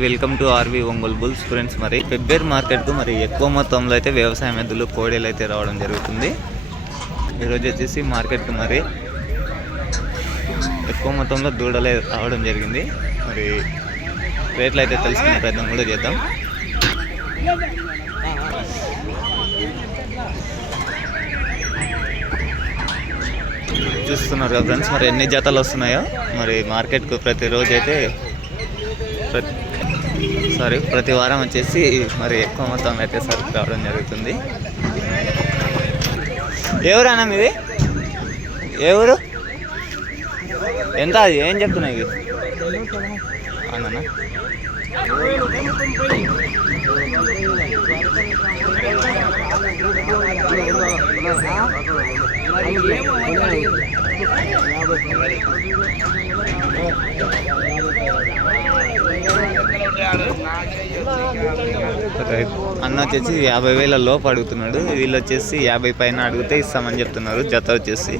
Welcome to R V Ongole bulls friends. మరి ఫిబ్రవరి మార్కెట్కు మరి ఎక్కువ మొత్తంలో అయితే వ్యవసాయ ఎద్దులు కోడేలు అయితే రావడం జరుగుతుంది. ఈరోజు వచ్చేసి మార్కెట్కు మరి ఎక్కువ మొత్తంలో దూడలే రావడం జరిగింది. మరి రేట్లు అయితే తెలుసుకునే ప్రయత్నం కూడా చేద్దాం. చూస్తున్నారు కదా ఫ్రెండ్స్, మరి ఎన్ని జతలు వస్తున్నాయో మరి మార్కెట్కు ప్రతిరోజు అయితే ప్రతి వారం వచ్చేసి మరి ఎక్కువ మొత్తం అయితే సరుకు రావడం జరుగుతుంది. ఎవరన్నా మీది ఎవరు ఎంత అది ఏం చెప్తున్నాయి ఇవి అన్న? అన్న వచ్చేసి 50,000 లోపు అడుగుతున్నాడు. వీళ్ళు వచ్చేసి 50 పైన అడిగితే ఇస్తామని చెప్తున్నారు. జత వచ్చేసి